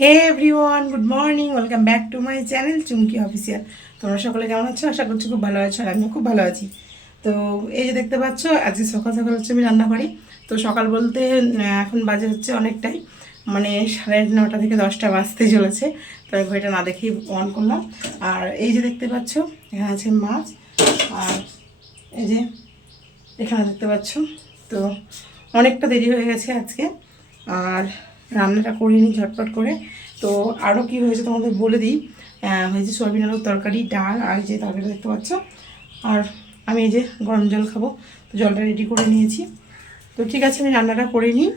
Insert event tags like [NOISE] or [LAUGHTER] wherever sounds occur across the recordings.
Hey everyone good morning welcome back to my channel Chumki official তোমরা সকলে কেমন আছো? আশা করছি খুব ভালো আছো আর আমিও খুব ভালো আছি। তো এই যে দেখতে পাচ্ছ, আজকে সকাল সকাল হচ্ছে আমি রান্না করি। তো সকাল বলতে এখন বাজে হচ্ছে অনেকটাই মানে সাড়ে নটা থেকে দশটা বাজতে চলেছে। তো আমি ঘড়িটা না দেখেই অন করলাম। আর এই যে দেখতে পাচ্ছ, এখানে আছে মাছ। আর এই যে এখানে দেখতে পাচ্ছ, তো অনেকটা দেরি হয়ে গেছে আজকে। আর রান্নাটা করে নিই ঝটপট করে। তো আরও কি হয়েছে তোমাদের বলে দিই। হয়েছে সয়াবিন আলুর তরকারি, ডাল আর যে তরকারি দেখতে পাচ্ছ। আর আমি এই যে গরম জল খাব। তো জলটা রেডি করে নিয়েছি। তো ঠিক আছে, আমি রান্নাটা করে নিই।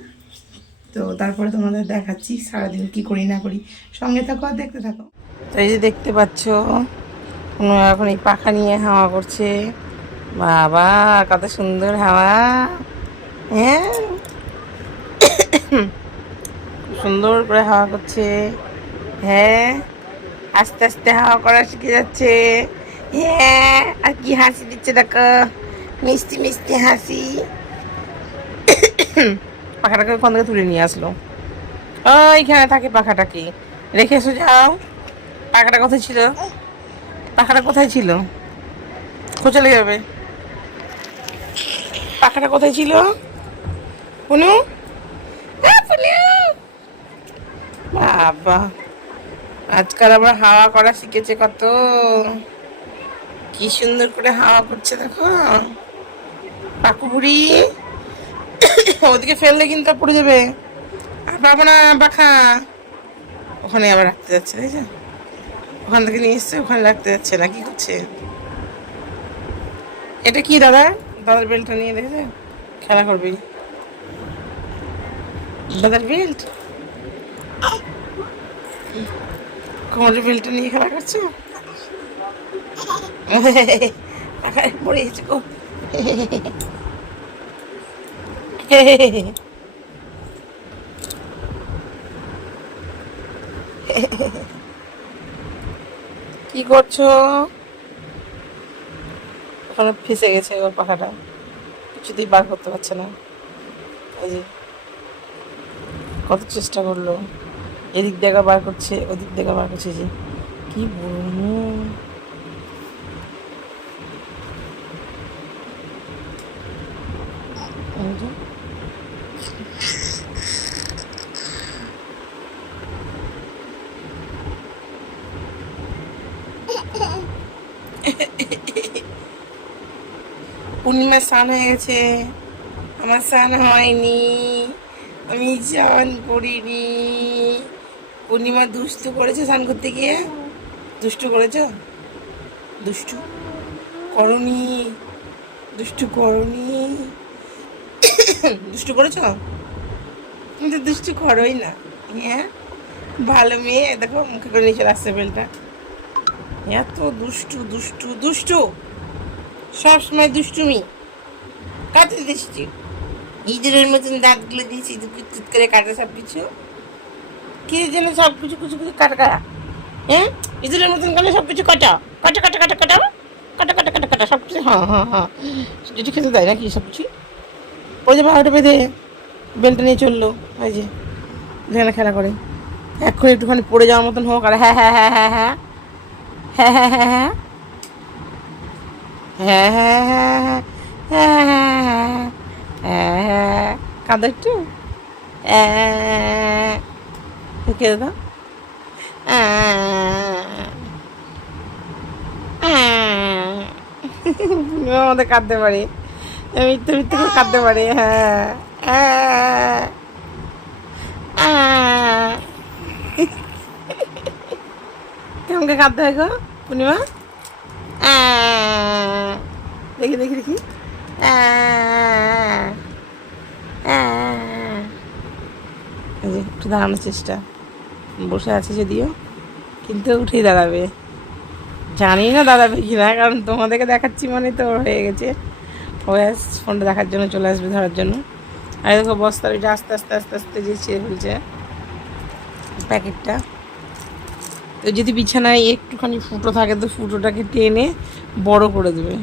তো তারপরে তোমাদের দেখাচ্ছি সারাদিন কি করি না করি। সঙ্গে থাকো আর দেখতে থাকো। তো এই যে দেখতে পাচ্ছ কোনো এখন এই পাখা নিয়ে হাওয়া করছে। বাবা, কত সুন্দর হাওয়া। হ্যাঁ। সুন্দর করে হাওয়া করছে। হ্যাঁ আস্তে আস্তে হাওয়া করা শিখে যাচ্ছে। হ্যাঁ আর কি হাসি দিচ্ছে দেখো। মিষ্টি মিষ্টি হাসি। পাখাটাকে ওখান থেকে তুলে নিয়ে আসলো। ওইখানে থাকে পাখাটাকে রেখে এসো যাও। পাখাটা কোথায় ছিল? পাখাটা কোথায় ছিল? কোথায় চলে যাবে। পাখাটা কোথায় ছিল? হ্যাঁ, পুনু বাবা, আজকাল আবার হাওয়া করা শিখেছে কত। কি সুন্দর করে হাওয়া করছে দেখো। পাকু ওদিকে ফেললে কিন্তু পড়ে যাবে। আর পাবো না পাখা ওখানে আবার রাখতে যাচ্ছে, তাই তো? ওখান থেকে নিয়ে এসছে, ওখানে রাখতে যাচ্ছে না, কি করছে? এটা কি দাদা? দাদার বেল্টটা নিয়ে দেখেছে? খেলা করবি। দাদার বেল্ট কোমরের বেল্টটা নিয়ে খেলা করছ? পড়ে গেছে গো। কি করছ? ওখানে ফেসে গেছে ওর পাখাটা। কিছুতেই বার করতে পারছে না। যে, কত চেষ্টা করল। এদিক দেখা বার করছে, ওদিক দেখা বার করছে যে কি বলব। পূর্ণিমার স্নান হয়ে গেছে। আমার স্নান হয়নি। আমি স্নান করিনি। পূর্ণিমা দুষ্টু করেছে স্নান করতে গিয়ে? দুষ্টু করেছ? দুষ্টু? করনি। দুষ্টু করনি। দুষ্টু করেছ? কিন্তু দুষ্টু করোই না। হ্যাঁ? ভালো মেয়ে। দেখো, মুখে করে নিচে রাখছে বেলটা। এত দুষ্টু দুষ্টু দুষ্টু। সবসময় দুষ্টুমি। কাটে দিচ্ছি ইঁদুরের মতন দাঁতগুলো দিয়েছি চুট করে কাটে সব কিছু কে যেন সব কিছু কিছু কিছু কাটা হ্যাঁ ইঁদুরের মতন গেলে সব কিছু কাটা কাটা কাটা কাটা কাটা কাটা কাটা কাটা কাটা সব কিছু হ্যাঁ হ্যাঁ হ্যাঁ যেটি খেতে দেয় নাকি সব কিছু ওই যে বারোটা বেঁধে বেলটা নিয়ে চলল ওই যে যেখানে খেলা করে এখন একটুখানি পড়ে যাওয়ার মতন হোক আর হ্যাঁ হ্যাঁ হ্যাঁ হ্যাঁ হ্যাঁ হ্যাঁ হ্যাঁ হ্যাঁ হ্যাঁ হ্যাঁ হ্যাঁ হ্যাঁ হ্যাঁ হ্যাঁ হ্যাঁ হ্যাঁ কাঁদো একটু কে দাও আমাদের কাঁদতে পারি। মিথ্যে মিথ্যে করে কাঁদতে পারি হ্যাঁ। কেমন করে কাঁদতে হয় গো, পূর্ণিমা? দেখি দেখি দেখি। একটু দাঁড়ানোর চেষ্টা। বসে আছে যদিও, কিন্তু উঠেই দাঁড়াবে। জানি না দাঁড়াবে কি না কারণ তোমাদেরকে দেখাচ্ছি মানে তো হয়ে গেছে। ওয়াস ফোনটা দেখার জন্য চলে আসবে ধরার জন্য। আর দেখো বস্তার ওইটা আস্তে আস্তে আস্তে আস্তে যে ছিঁড়ে ফেলছে প্যাকেটটা। তো যদি বিছানায় একটুখানি ফুটো থাকে, তো ফুটোটাকে টেনে বড় করে দেবে।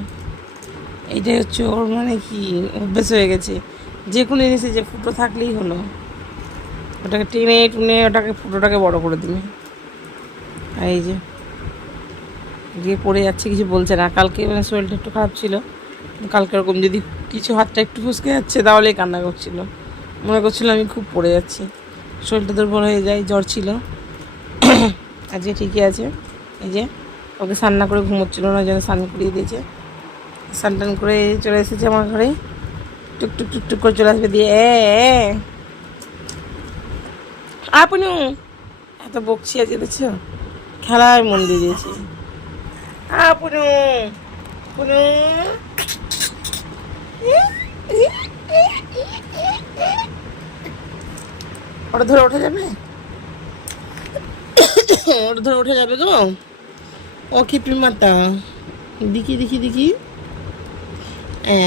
এইটাই হচ্ছে ওর মানে কি অভ্যেস হয়ে গেছে। যে কোনো জিনিসে যে ফুটো থাকলেই হলো। ওটাকে টেনে টুনে ওটাকে ফুটোটাকে বড় করে আর এই যে। গিয়ে পড়ে যাচ্ছে, কিছু বলছে না। কালকে মানে শরীরটা একটু খারাপ ছিল। কালকে ওরকম যদি কিছু হাতটা একটু ফুসকে যাচ্ছে, তাহলেই কান্না করছিল। মনে করছিল আমি খুব পড়ে যাচ্ছি। শরীরটা দুর্বল হয়ে যায়, জ্বর ছিল। আজকে ঠিকই আছে। এই যে, ওকে স্নান করে ঘুমোচ্ছিল না যেন স্নান করিয়ে দিয়েছে। স্নান করে চলে এসেছে আমার ঘরে। টুক টুক টুক টুক করে চলে আসবে দিয়ে। এ। আপনু? এত বকছি আজকে দেখছ? খেলায় মন দিয়ে দিয়েছি। আপনু? পুনু ওটা ধরে ওঠা যাবে? ওটা ধরে ওঠা যাবে গো। ও কিপি মাতা। দেখি দেখি দেখি। এ,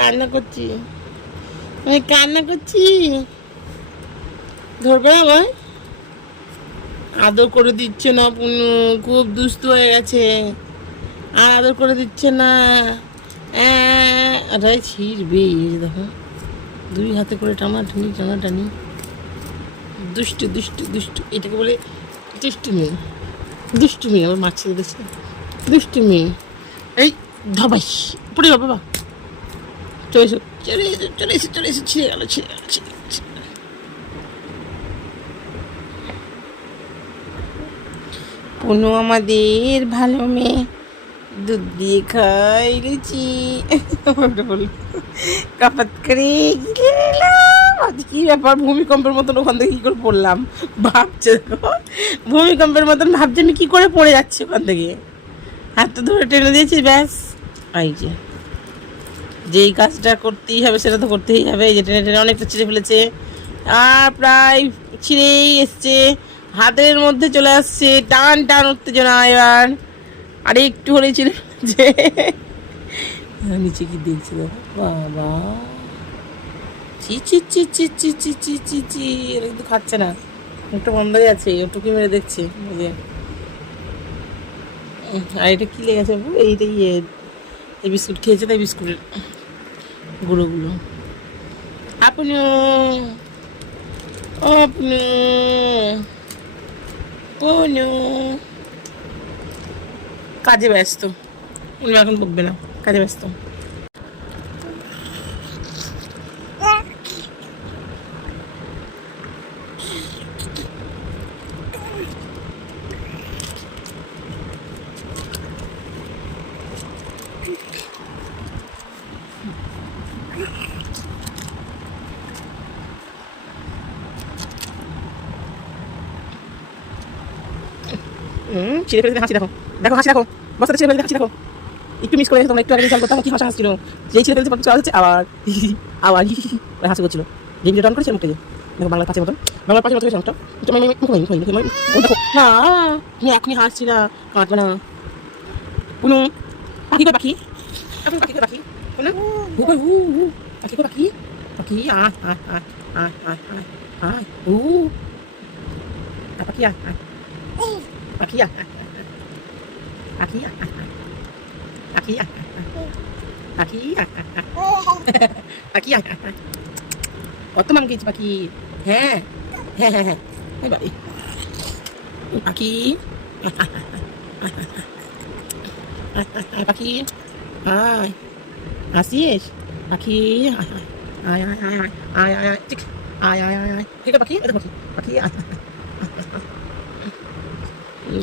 কান্না করছি। আমি কান্না করছি। ধরবে আমার আদর করে দিচ্ছে না পুনু, খুব দুস্থ হয়ে গেছে। আর আদর করে দিচ্ছে না। আরে ছিড়বে দেখো। দুই হাতে করে টানা টানি টানা টানি। দুষ্টু দুষ্টু দুষ্টু, এটাকে বলে দুষ্টু মেয়ে দুষ্টু মেয়ে আমার মাছ ছেড়ে দুষ্টু মেয়ে এই ধবাই পড়ে বাবা চলে এসো চলে এসো চলে এসো চলে এসো, ছিঁড়ে গেল ছিঁড়ে গেল, ছিঁড়ে পুনু আমাদের ভালো মেয়ে। দুধ দিয়ে খাই বলি কাপাত করে কি ব্যাপার? ভূমিকম্পের মতন ওখান থেকে কী করে পড়লাম? ভাবছে ভূমিকম্পের মতন ভাবছে, আমি কী করে পড়ে যাচ্ছি ওখান থেকে? হাতটা ধরে টেনে দিয়েছি, ব্যাস। এই যে। যেই কাজটা করতেই হবে সেটা তো করতেই হবে। এই যে টেনে টেনে অনেকটা ছিঁড়ে ফেলেছে। আর প্রায় ছিঁড়েই এসছে। হাতের মধ্যে চলে আসছে। টান টান উত্তেজনা এবার। আর একটু হলেই ছিঁড়ে ফেলেছে। [LAUGHS] নিচে কি দেখছি দেখো? বাবা। চি চি চি চি চি চি চি চি চি এটা কিন্তু খাচ্ছে না। মুখটা বন্ধ হয়ে আছে ওটুকি মেরে দেখছে। যে। আর এটা কি লেগেছে? এইটা ইয়ে এই বিস্কুট খেয়েছে তাই বিস্কুটের। গুঁড়োগুলো। আপনি আপনি কাজে ব্যস্ত। উনি এখন বকবে না কাজে ব্যস্ত। হুম ছিঁড়ে ফেলেছে হাসি দেখো। দেখো, হাসি দেখো। বস্তাটা ছিঁড়ে ফেলেছে হাসি দেখো। একটু মিস করে তোমরা, একটু আগে খেয়াল করতাম কি হাসা হাসছিল? যেই ছিঁড়ে ফেলেছে চলে যাচ্ছে আবার [LAUGHS] আবার হাসি করছিল। যে ভিডিও অন করেছে মুখটা দেখো, বাংলার পাঁচের মতন। বাংলার পাঁচের মতো মুখ মুখ মুখ মুখ দেখো, না, তুমি এখনই হাসছি না, কাঁদবে না। পুনু, পাখি কই পাখি? এখন পাখি কই পাখি? পুনু? হু কই হু হু পাখি কই পাখি? পাখি, আয় আয় আয় আয় আয় হু আয় পাখি, আয় আয়। পাখি আয় আয় পাখি আয় আয় পাখি আয় পাখি আয় পাখি আয় কত মান গেছি পাখি হ্যাঁ হ্যাঁ হ্যাঁ হ্যাঁ এই বাড়ি পাখি আয় পাখি আয় আসিস পাখি আয় আয় আয় আয় আয় আয় আয় ঠিক আয় আয় আয় আয় ঠিক আছে পাখি এটা পাখি পাখি আয় লাল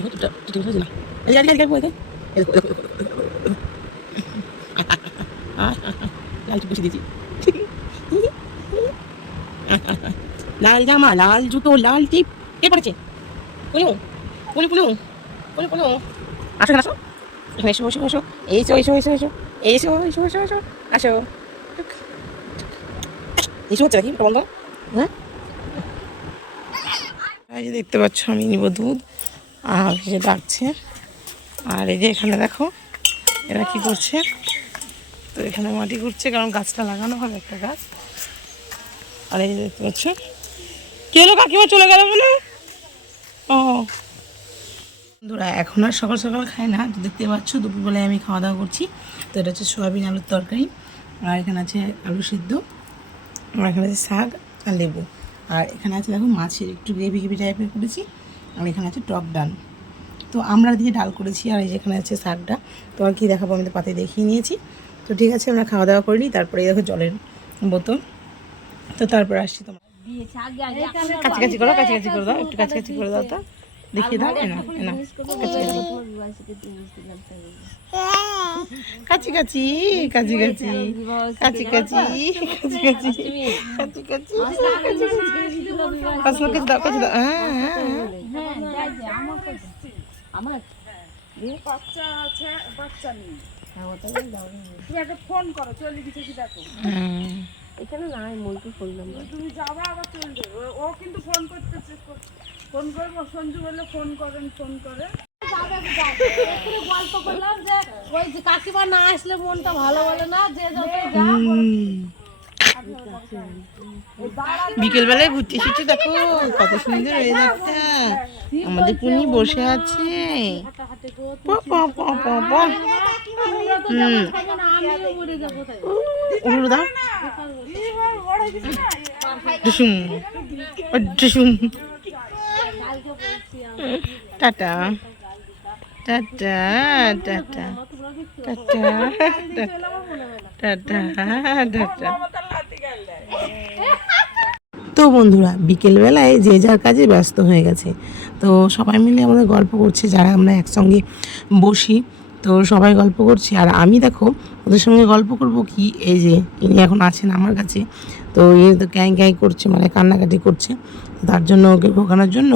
লাল জামা লাল জুতো লাল টিপ কে পড়েছে নাকি হ্যাঁ দেখতে পাচ্ছ, আমি নিব দুধ। আর যে ডাকছে। আর এই যে এখানে দেখো, এরা কি করছে? তো এখানে মাটি করছে কারণ গাছটা লাগানো হবে একটা গাছ। আর এই যে দেখতে পাচ্ছ, কে হলো কাকিমা, চলে গেল বলে? ও। বন্ধুরা, এখন আর সকাল সকাল খাই না। দেখতে পাচ্ছ, দুপুরবেলায় আমি খাওয়া দাওয়া করছি। তো এটা হচ্ছে সোয়াবিন আলুর তরকারি। আর এখানে আছে আলু সিদ্ধ। আর এখানে আছে শাক আর লেবু। আর এখানে আছে দেখো মাছের, একটু গ্রেভি গ্রেভি টাইপের করেছি। আর এখানে আছে টক ডাল। তো আমরা দিয়ে ডাল করেছি আর এই যেখানে আছে শাকটা। তো আর কি দেখাবো আমি তো পাতে দেখিয়ে নিয়েছি। তো ঠিক আছে আমরা খাওয়া দাওয়া করিনি তারপরে এই দেখো জলের বোতল। তো তারপর আসছি তোমার কাছাকাছি করো কাছাকাছি করে দাও একটু কাছাকাছি করে দাও তো। দেখিয়ে দাও না না কাছি কাছি কাছি কাছি কাছি কাছি কাছি কাছি কাছি কাছি কাছি কাছি দাও কাছি দাও। হ্যাঁ হ্যাঁ বাচ্চা আছে বাচ্চা নেই। ফোন করো চলে গেছে কি দেখো? হ্যাঁ। এখানে নাই মলটু ফোন নাম্বার তুমি যাবা আবার চলে যাবে। ও- কিন্তু ফোন করতেছে ফোন করব। সঞ্জু বললে ফোন করেন ফোন করে। গল্প করলাম যে ওই যে কাকিমা না আসলে মনটা ভালো বলে না যে যত বিকেল বেলায় ঘুরতে এসেছি? দেখো কত সুন্দর ওয়েদারটা আমাদের পুনি বসে আছে। হুম। যাব তাই। দাও। ডুসুম ডুসুম tata. Tata tata tata tata tata. তো বন্ধুরা, বিকেলবেলায় যে যার কাজে ব্যস্ত হয়ে গেছে। তো সবাই মিলে আমাদের গল্প করছে, যারা আমরা একসঙ্গে বসি। তো সবাই গল্প করছি। আর আমি দেখো, ওদের সঙ্গে গল্প করব কি? এই যে, ইনি এখন আছেন আমার কাছে। তো ইনি তো ক্যাঁ ক্যাঁ করছে মানে কান্নাকাটি করছে। তার জন্য ওকে ভোগানোর জন্য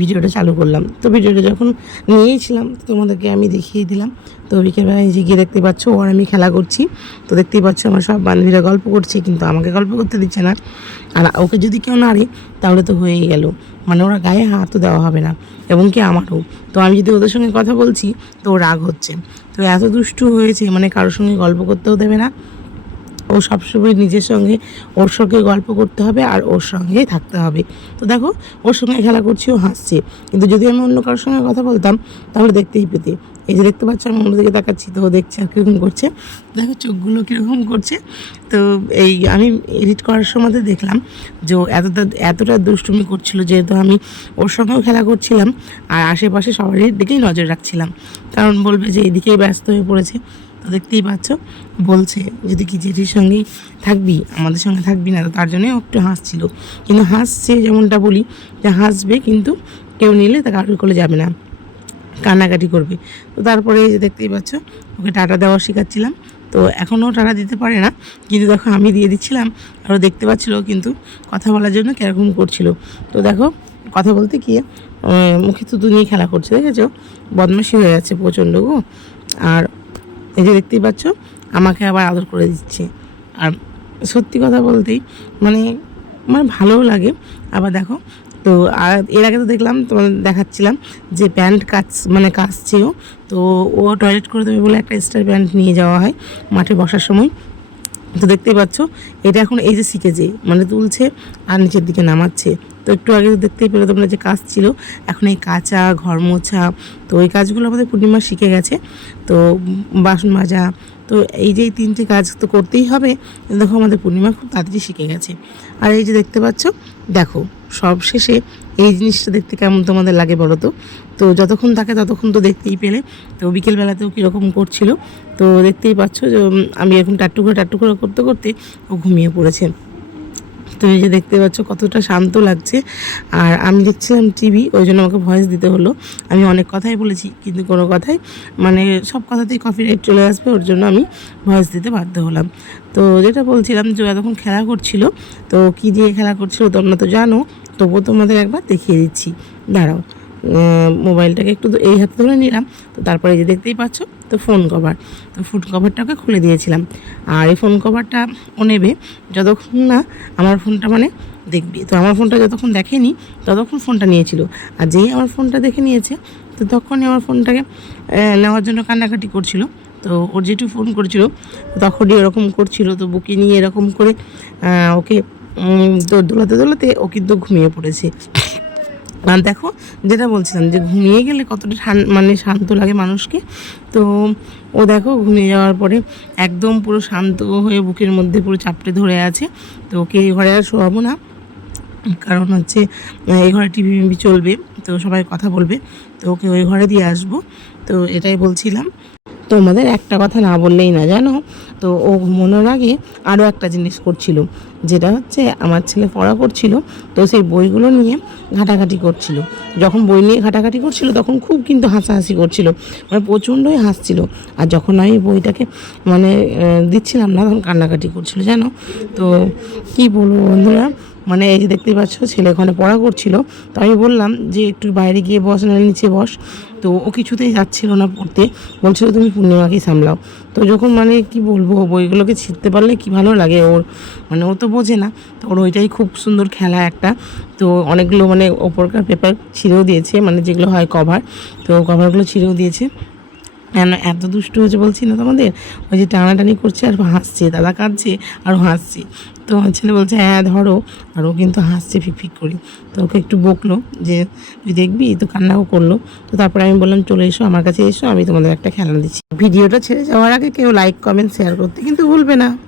ভিডিওটা চালু করলাম। তো ভিডিওটা যখন নিয়েছিলাম তোমাদেরকে আমি দেখিয়ে দিলাম। তো বিকেলবেলায় যে গিয়ে দেখতে পাচ্ছ, ওর আমি খেলা করছি। তো দেখতেই পাচ্ছ আমার সব বান্ধবীরা গল্প করছে, কিন্তু আমাকে গল্প করতে দিচ্ছে না। আর ওকে যদি কেউ নাড়ে, তাহলে তো হয়েই গেল। মানে ওরা গায়ে হাতও দেওয়া হবে না, এবং কি আমারও। তো আমি যদি ওদের সঙ্গে কথা বলছি, তো রাগ হচ্ছে। তো এত দুষ্টু হয়েছে মানে কারোর সঙ্গে গল্প করতেও দেবে না। ও সবসময় নিজের সঙ্গে ওর সঙ্গে গল্প করতে হবে আর ওর সঙ্গে থাকতে হবে। তো দেখো, ওর সঙ্গে খেলা করছি, ও হাসছে। কিন্তু যদি আমি অন্য কারোর সঙ্গে কথা বলতাম, তাহলে দেখতেই পেতে। এই যে দেখতে পাচ্ছ, আমি অন্যদিকে তাকাচ্ছি, তো দেখছে আর কীরকম করছে। দেখো চোখগুলো কীরকম করছে। তো এই আমি এডিট করার সময় দেখলাম যে এতটা এতটা দুষ্টুমি করছিল, যেহেতু আমি ওর সঙ্গেও খেলা করছিলাম, আর আশেপাশে সবারই দিকেই নজর রাখছিলাম। কারণ বলবে যে এদিকেই ব্যস্ত হয়ে পড়েছে। তো দেখতেই পাচ্ছ, বলছে যদি কি জেঠির সঙ্গেই থাকবি? আমাদের সঙ্গে থাকবি না, তো তার জন্যই একটু হাসছিল। কিন্তু হাসছে যেমনটা বলি, যে হাসবে, কিন্তু কেউ নিলে তা কারোর কোলে যাবে না। কান্নাকাটি করবে। তো তারপরে এই যে দেখতেই পাচ্ছ ওকে টাটা দেওয়া শেখাচ্ছিলাম। তো এখনও টাটা দিতে পারে না কিন্তু দেখো আমি দিয়ে দিচ্ছিলাম আরও দেখতে পাচ্ছিল কিন্তু কথা বলার জন্য কীরকম করছিল। তো দেখো কথা বলতে আহ, মুখে থুতু নিয়ে খেলা করছে দেখেছ? বদমাশি হয়ে যাচ্ছে প্রচণ্ড গো। আর এই যে দেখতেই পাচ্ছ আমাকে আবার আদর করে দিচ্ছে। আর সত্যি কথা বলতেই মানে আমার ভালোও লাগে। আবার দেখো তো, আর এর আগে তো দেখলাম, তোমাদের দেখাচ্ছিলাম যে প্যান্ট কাচ মানে কাচছেও। তো ও টয়লেট করে দেবে বলে একটা স্টার প্যান্ট নিয়ে যাওয়া হয় মাঠে বসার সময়। তো দেখতেই পাচ্ছ, এটা এখন এই যে শিখেছে মানে তুলছে আর নিচের দিকে নামাচ্ছে। তো একটু আগে তো দেখতেই পেল তোমরা যে কাজ ছিল, এখন এই কাঁচা ঘর মোছা, তো এই কাজগুলো আমাদের পূর্ণিমা শিখে গেছে। তো বাসন মাজা, তো এই যে তিনটে কাজ তো করতেই হবে। দেখো আমাদের পূর্ণিমা খুব তাড়াতাড়ি শিখে গেছে। আর এই যে দেখতে পাচ্ছ, দেখো সব শেষে এই জিনিসটা দেখতে কেমন তোমাদের লাগে বলো তো? তো যতক্ষণ থাকে ততক্ষণ তো দেখতেই পেলে। তো বিকেলবেলাতেও কীরকম করছিল? তো দেখতেই পাচ্ছ যে আমি এখন টাট্টু করে করে করতে করতে ও ঘুমিয়ে পড়েছে। তো এই যে দেখতে পাচ্ছ কতটা শান্ত লাগছে। আর আমি দেখছিলাম টিভি, ওই জন্য আমাকে ভয়েস দিতে হলো। আমি অনেক কথাই বলেছি, কিন্তু কোনো কথাই মানে সব কথাতেই কপি রাইট চলে আসবে, ওর জন্য আমি ভয়েস দিতে বাধ্য হলাম। তো যেটা বলছিলাম যে এতক্ষণ খেলা করছিল, তো কি দিয়ে খেলা করছিল তোমরা তো জানো তবুও তোমাদের একবার দেখিয়ে দিচ্ছি। দাঁড়াও মোবাইলটাকে একটু এই হাতে ধরে নিলাম। তো তারপরে যে দেখতেই পাচ্ছ, তো ফোন কভার তো ফোন কভারটাকে খুলে দিয়েছিলাম। আর এই ফোন কভারটা ও নেবে যতক্ষণ না আমার ফোনটা মানে দেখবি। তো আমার ফোনটা যতক্ষণ দেখেনি, ততক্ষণ ফোনটা নিয়েছিল। আর যেই আমার ফোনটা দেখে নিয়েছে, তো তখনই আমার ফোনটাকে নেওয়ার জন্য কান্নাকাটি করছিল। তো ওর যেটু ফোন করেছিল, তখনই এরকম করছিল। তো বুকে নিয়ে এরকম করে ওকে দো- দোলাতে দোলাতে ও কিন্তু ঘুমিয়ে পড়েছে। আর দেখো, যেটা বলছিলাম যে ঘুমিয়ে গেলে কতটা ঠান মানে শান্ত লাগে মানুষকে, তো ও দেখো ঘুমিয়ে যাওয়ার পরে একদম পুরো শান্ত হয়ে বুকের মধ্যে পুরো চাপটে ধরে আছে। তো ওকে এই ঘরে আর শোয়াবো না, কারণ হচ্ছে এই ঘরে টিভি মিভি চলবে, তো সবাই কথা বলবে। তো ওকে ওই ঘরে দিয়ে আসব। তো এটাই বলছিলাম। তোমাদের একটা কথা না বললেই না, জানো? তো ও ঘুমানোর আগে আরও একটা জিনিস করছিল, যেটা হচ্ছে আমার ছেলে পড়া করছিল, তো সেই বইগুলো নিয়ে ঘাটাঘাটি করছিল। যখন বই নিয়ে ঘাটাঘাটি করছিল, তখন খুব কিন্তু হাসাহাসি করছিল মানে প্রচণ্ডই হাসছিল। আর যখন আমি বইটাকে মানে দিচ্ছিলাম না, তখন কান্নাকাটি করছিল, জানো? তো কি বলব বন্ধুরা? মানে এই যে দেখতেই পাচ্ছ, ছেলে ওখানে পড়া করছিল। তো আমি বললাম যে, একটু বাইরে গিয়ে বস না নিচে বস। তো ও কিছুতেই যাচ্ছিল না পড়তে। বলছিল, তুমি পূর্ণিমাকেই সামলাও। তো যখন মানে কি বলব, বইগুলোকে ছিঁড়তে পারলে কি ভালো লাগে ওর? মানে ও তো বোঝে না। তো ওর ওইটাই খুব সুন্দর খেলা একটা। তো অনেকগুলো মানে ওপরকার পেপার ছিঁড়েও দিয়েছে মানে যেগুলো হয় কভার তো কভারগুলো ছিঁড়েও দিয়েছে। এত দুষ্ট হয়েছে বলছি না তোমাদের? ওই যে টানাটানি করছে আর হাসছে, দাদা কাঁদছে আর হাসছে। তো ছেলে বলছে হ্যাঁ ধরো। আর ও কিন্তু হাসছে ফিকফিক করে। তো ওকে একটু বকলো যে, তুই দেখবি? তো কান্নাও করল। তো তারপরে আমি বললাম, চলে এসো, আমার কাছে এসো, আমি তোমাদের একটা খেলা দিচ্ছি। ভিডিওটা ছেড়ে যাওয়ার আগে কেউ লাইক কমেন্ট শেয়ার করতে কিন্তু ভুলবে না।